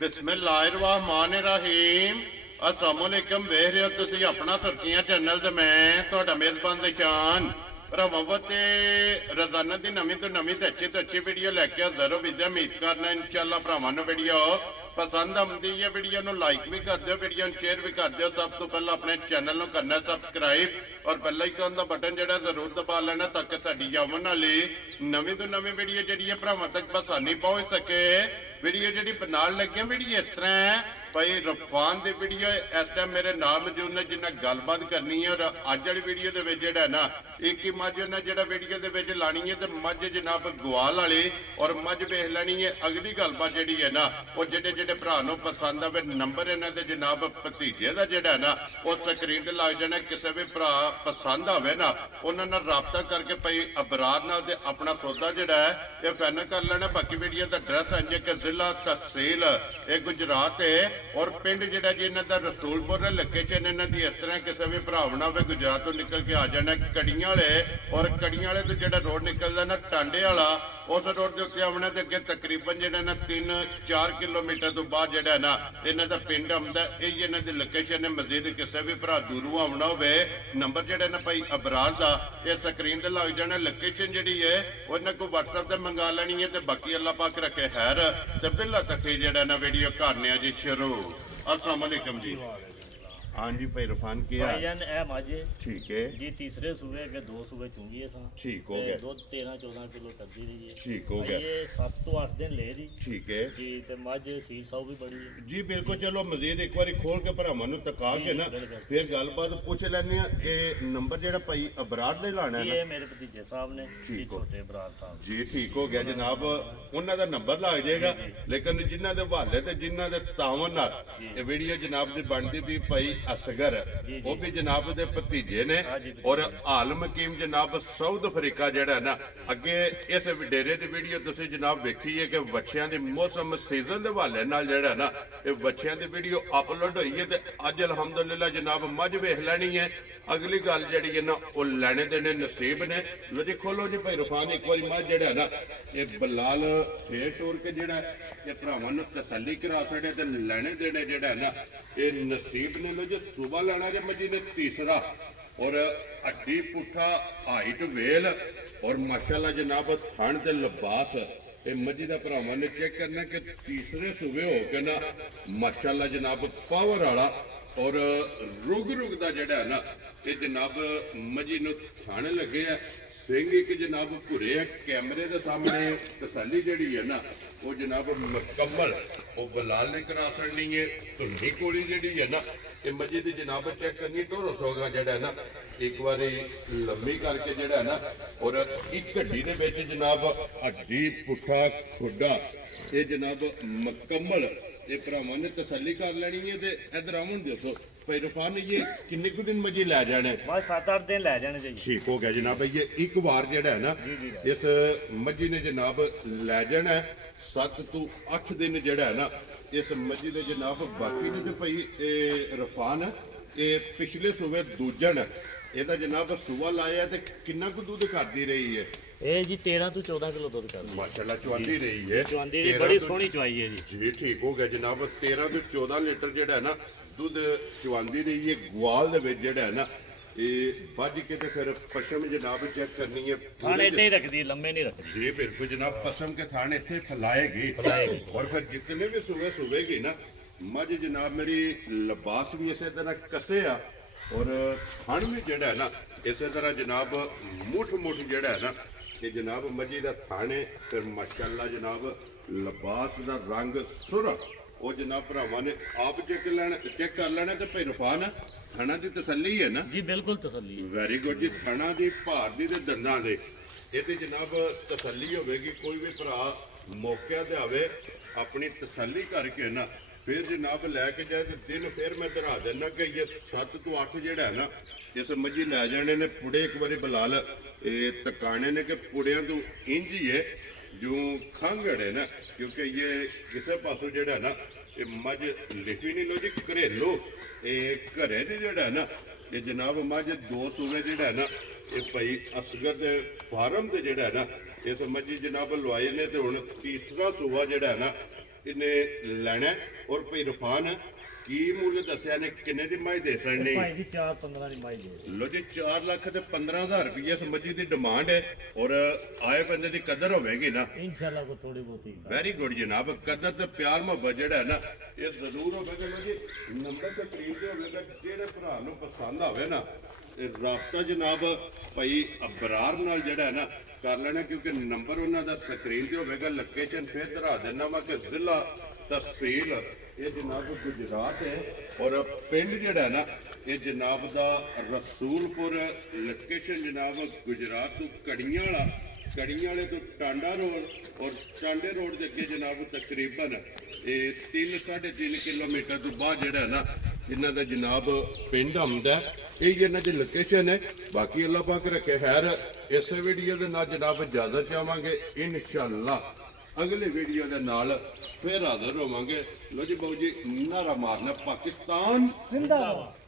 बिस्मिल्लाहिर्रहमानिर्रहीम अस्सलामुअलैकुम वेख रहे हो तुसी अपना सुर्खियां चैनल ते मैं तुहाडा मेज़बान निशान भरावां ते रोजाना दी नवीं तो अच्छी वीडियो लैके हाज़र हो। विद्या उम्मीद करना इंशाअल्लाह भरावां नूं वीडियो पसंद आउंदी है। वीडियो नूं लाइक भी कर दिओ, वीडियो नूं शेयर भी कर दिओ। सब तो पहला अपने चैनल नूं करना सब्सक्राइब और बेल आइकन दा बटन जिहड़ा जरूर दबा लेना ताकि साडी आउण वाली नवीं तो नवीं वीडियो जिहड़ी है भरावां तक आसानी पहुंच सके। वीडियो जी बनाने लगे वीडियो इस तरह है भाई रफान की वीडियो इस टाइम मेरे नाल मौजूद ने जिन्हें गलबात करनी है। और अज वाली वीडियो के जो ना एक ही मझ उन्हें जो वीडियो लानी है तो मझ जनाब गुआल वाली और मझ वेख लैनी है। अगली गलबात जी है ना वो जे भरा पसंद आए नंबर इन्हों के जनाब भतीजे का जोड़ा है ना वो स्क्रीन पर लग जाना। किसी भी भरा पसंद आए ना उन्होंने रबता करके भाई अबरार नाल अपना सौदा जोड़ा है ये फाइनल कर लेना। बाकी वीडियो का एड्रैस है कि जिला तहसील ये गुजरात है और पिंड जिहड़ा जी इन्हां दा रसूलपुर है। लोकेशन इन्हां दी इस तरह किसी भी भरावना होवे गुजरात तो निकल के आ जाना कड़ियां वाले और कड़ियां वाले तो जिहड़ा रोड निकलदा ना टांडे वाला उस रोड के उत्ते आउणा ते अगे तकरीबन जिहड़ा ना 3-4 किलोमीटर तो बाद जिहड़ा ना इन्हां दा पिंड आउंदा। यही इन्हां दी लोकेशन है। मजीद किसी भी भरा दूरों आउणा होवे नंबर जिहड़ा ना भाई अबरार दा ये स्क्रीन ते लग जाना। लोकेशन जिहड़ी है उन्हां को WhatsApp ते मंगा लैनी है। ते बाकी अल्लाह पाक रखे खैर ते बिल्ला तक जिहड़ा ना वीडियो करने जी शुरू। अस्सलाम वालेकुम जी। हाँ जी भाई रफान किया भाईजान ए माजे ठीक है जी। तीसरे सूबे के 2 सूबे चुंगी है ठीक हो गया। दूध 13-14 किलो करदी रही है ठीक हो गया। ये 7 तो 8 दिन ले दी ठीक है जी। ते माजे सील साउ भी बड़ी है जी बिल्कुल। चलो मजीद एक बार खोल के भरावां नूं तका के ना फिर गलबात पूछ लैने। ये नंबर जेड़ा भाई अबरार दे लाना है ये मेरे भतीजे साहब ने जी छोटे बरार साहब जी ठीक हो गया जनाब। उन्हां दा नंबर लग जाएगा लेकिन जिन्हां दे हवाले ते जिन्हां दे तावन नाल ये वीडियो जनाब दी बनदी भी भाई असगर वो भी जनाब दे भतीजे ने और आलम हकीम जनाब साउथ अफ्रीका जेड़ा ना अगे इस डेरे दी वीडियो तुसी जनाब वेखी है कि बच्चियां दी मौसम सीजन दे हवाले नाल जेड़ा ना ये बच्चियां दी वीडियो अपलोड हुई है। ते अज अलहमदुलिल्लाह जनाब मझ वेख लैनी है। अगली गल जी है ना वो लैने देने नसीब ने। लो जी खोलो जी भाई रफान एक बार मझ जेड़ा ना ये बलाल फेर टूर के जेड़ा ये भरावां नूं तसल्ली करा छड़े ते लैने देने जेड़ा ना ये नसीब ने। लो जी सुबह लेना जी मजी ने तीसरा और हड्डी पुठा हाइट वेल और माशाल्लाह जनाब थन ते लिबास ये मजी का भरावां ने चेक करना कि तीसरे सूबे हो के ना माशाल्लाह जनाब पावर वाला और रुग का जेड़ा ना ये जनाब मजी नूं थाने लगे है। सिंह एक जनाब भुरे है। कैमरे के सामने तसल्ली जी है ना वो जनाब मुकम्मल वो बलाल ने करा छड़नी है। धुनी कोली जी है ना ये मजी की जनाब चेक करनी ढोरो सोगा जड़ा है ना एक बार लम्बी करके जड़ा है ना और एक हड्डी के जनाब हड्डी पुठा खुडा ये जनाब मुकम्मल ये भरावां ने तसल्ली कर लैनी है। ते इधर आवन दसो भाई रफान ये किन्ने कुछ दिन मजी लै जाने? बस 7-8 दिन लै जाने जी। ठीक हो गया जनाब। ये एक बार जेड़ा है ना इस मजी ने जनाब लै जाना 7 तो 8 दिन जेड़ा है ना इस मजी ने जनाब। बाकी ने तो भाई रफान ये पिछले सूबे दूजन ਇਹਦਾ जनाब सुबह लाया तो किन्ना कु दूध करती रही है? ਇਹ ਜੀ 13 ਤੋਂ 14 ਕਿਲੋ ਦੁੱਧ ਕਰਦੀ माशाल्लाह चुआती रही है। ਚੁਆਂਦੀ ਦੀ ਬੜੀ ਸੋਹਣੀ ਚੁਆਈ ਹੈ ਜੀ। जी ठीक हो गया जनाब। 13 ਤੋਂ 14 लीटर जेड़ा है ना दुध चुआती रही है। गुआल दे विच जेड़ा है ना ये बज के तो फिर पशम जनाब चेक करनी है। थाने इतने ही रखती लंबे नहीं रखती जी बिल्कुल जनाब। पशम के थाने इतने फैलाएगी और फिर जितने भी सुबह सुबेगी ना मझ जनाब मेरी लिबास भी इस तरह कसे आ और थन भी जेड़ा है ना इस तरह जनाब मुठ जेड़ा है ना ये जनाब मजी का थाने फिर माशाल्लाह जनाब लिबास का रंग सुर वो जनाब भरावां ने आप चेक कर लेना। तो भाई रफान थाना की तसल्ली है ना जी? बिल्कुल तसल्ली। वेरी गुड जी। थाना की भार की दंदा दे ये जनाब तसल्ली होगी। कोई भी भरा मौके ते आवे अपनी तसल्ली करके ना फिर जनाब लैके जाए तो दिन फिर मैं दरा देना कि ये 7 तो 8 जेड़ा है ना इस मजी लै जाने ने। पुड़े एक बार बलाल तकाने ने कि पुड़िया तो इंज ही है जो खंगड़ है ना क्योंकि ये किसी पासों जेड़ा है ना ये मझ लिखी नहीं। लो जी घरेलू घरे दे जेड़ा है ना ये जनाब मझ 2 सूबे जेड़ा है ना ये भाई असगर दे फार्म ते जेड़ा है ना इस मजी जनाब लवाए ने। तो हुण तीसरा सूबा जेड़ा है ना ਇਹਨੇ ਲੈਣਾ ਔਰ ਭਈ ਰਫਾਨ ਕੀ ਮੁੱਲ ਦੱਸਿਆ ਨੇ ਕਿੰਨੇ ਦੀ ਮਾਈ ਦੇ ਸਕਣੀ ਭਾਈ ਜੀ 4-15 ਦੀ ਮਾਈ ਦੇ ਲੋ ਜੀ 4 ਲੱਖ ਤੇ 15,000 ਰੁਪਏ ਸਮਝੀ ਦੀ ਡਿਮਾਂਡ ਹੈ ਔਰ ਆਏ ਬੰਦੇ ਦੀ ਕਦਰ ਹੋਵੇਗੀ ਨਾ ਇਨਸ਼ਾਅੱਲਾ ਕੋ ਥੋੜੀ ਬਹੁਤੀ ਵੈਰੀ ਗੁੱਡ ਜਨਾਬ ਕਦਰ ਤੇ ਪਿਆਰ ਮੁਹੱਬਤ ਜਿਹੜਾ ਹੈ ਨਾ ਇਹ ਜ਼ਰੂਰ ਹੋਵੇਗਾ ਲੋ ਜੀ ਨੰਬਰ ਤੇ ਸਕਰੀਨ ਤੇ ਹੋਵੇਗਾ ਜਿਹੜੇ ਭਰਾ ਨੂੰ ਪਸੰਦ ਆਵੇ ਨਾ ਤੇ ਰਾਬਤਾ ਜਨਾਬ ਭਾਈ ਅਬਰਾਰ ਨਾਲ ਜਿਹੜਾ ਹੈ ਨਾ ਕਰ ਲੈਣਾ ਕਿਉਂਕਿ ਨੰਬਰ ਉਹਨਾਂ ਦਾ ਸਕਰੀਨ ਤੇ ਹੋਵੇਗਾ ਲੋਕੇਸ਼ਨ ਫੇਰ ਧਰਾ ਦੇਣਾ ਵਾ ਕਿ ਜ਼ਿਲ੍ਹਾ ਤਹਿਸੀਲ ਇਹ ਜਨਾਬ ਗੁਜਰਾਤ ਹੈ ਔਰ ਪਿੰਡ ਜਿਹੜਾ ਹੈ ਨਾ ਇਹ ਜਨਾਬ ਦਾ ਰਸੂਲਪੁਰ ਲੋਕੇਸ਼ਨ ਜਨਾਬ ਗੁਜਰਾਤ ਤੋਂ ਕੜੀਆਂ ਵਾਲੇ ਤੋਂ ਟਾਂਡਾ ਰੋਡ ਔਰ ਟਾਂਡੇ ਰੋਡ ਦੇ ਅੱਗੇ ਜਨਾਬ ਤਕਰੀਬਨ ਇਹ 3-3.5 ਕਿਲੋਮੀਟਰ ਤੋਂ ਬਾਅਦ ਜਿਹੜਾ ਹੈ ਨਾ ਜਿਨ੍ਹਾਂ ਦਾ ਜਨਾਬ ਪਿੰਡ ਆਉਂਦਾ ਇਹ ਇਹਨਾਂ ਦੀ ਲੋਕੇਸ਼ਨ ਹੈ ਬਾਕੀ ਅੱਲਾਹ ਪਾਕ ਰੱਖੇ ਖੈਰ ਇਸੇ ਵੀਡੀਓ ਦੇ ਨਾਲ ਜਨਾਬ ਇਜਾਜ਼ਤ ਚਾਹਾਂਗੇ ਇਨਸ਼ਾਅੱਲਾ ਅਗਲੇ ਵੀਡੀਓ ਦੇ ਨਾਲ ਫਿਰ ਹਾਜ਼ਰ ਹੋਵਾਂਗੇ ਲੋ ਜੀ ਬਾਊ ਜੀ ਨਾਰਾ ਮਾਰਨਾ ਪਾਕਿਸਤਾਨ ਜ਼ਿੰਦਾਬਾਦ।